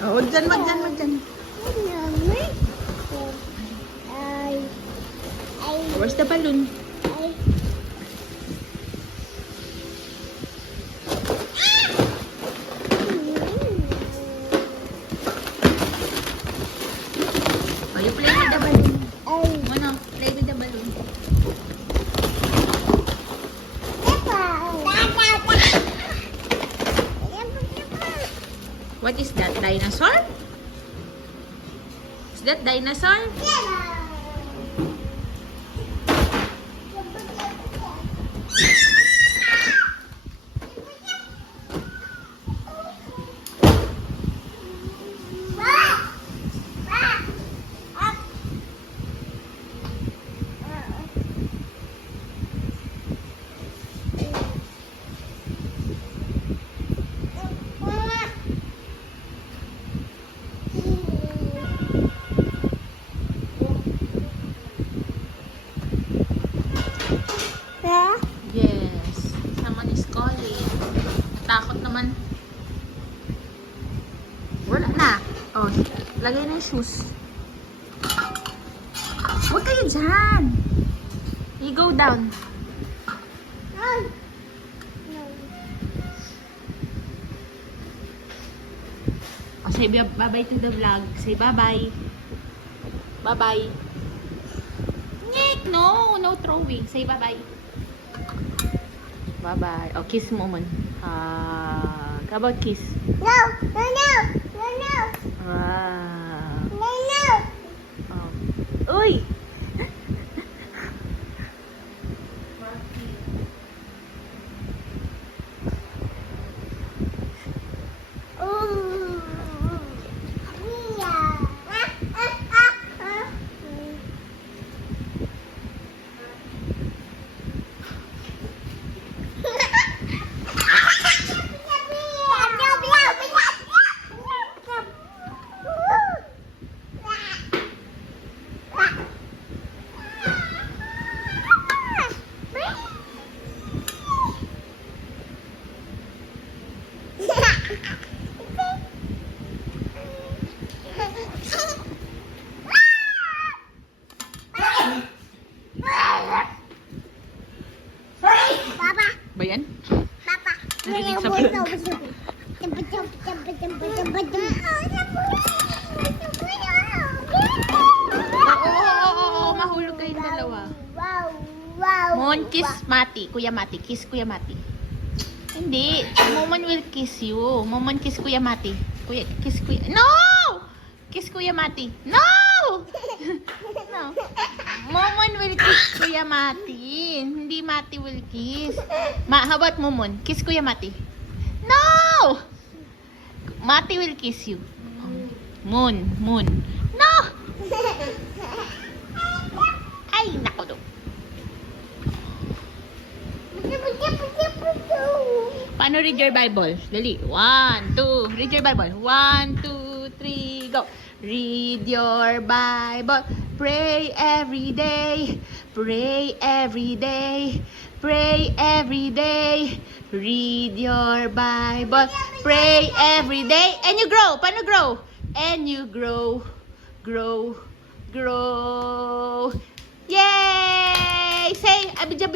Oo, dyan, dyan. Where's the balloon? Oh, you play with the balloon. Mono, play with the balloon. What is that? Dinosaur? Is that dinosaur? Yes. Someone is calling. Takot naman. Wala na. Oh, lagay na yung shoes. Huwag kayo dyan. You go down. Oh, say bye-bye to the vlog. Say bye-bye. Bye-bye. No, no throwing. Say bye-bye. Bye-bye. Oh, kiss mo man. How about kiss? No. Oh. Uy! Ba yan? Papa. Narinig sa vlog. Oo, mahulog kayong dalawa. Mon, kiss Mati. Kuya Mati. Kiss Kuya Mati. Hindi. Momon will kiss you. Momon kiss Kuya Mati. Kiss Kuya... No! Kiss Kuya Mati. No! No. Momon will kiss Kuya Mati. Hindi Mati will kiss. How about Momon? Kiss Kuya Mati. No! Mati will kiss you. Moon. No! Ay, nako do. Paano read your Bible? Dali. 1, 2. Read your Bible. 1, 2, 3, go. Read your Bible. Pray every day. Pray every day. Pray every day. Read your Bible. Pray every day. And you grow. Paano grow? And you grow. Grow. Yay! Say, abidja.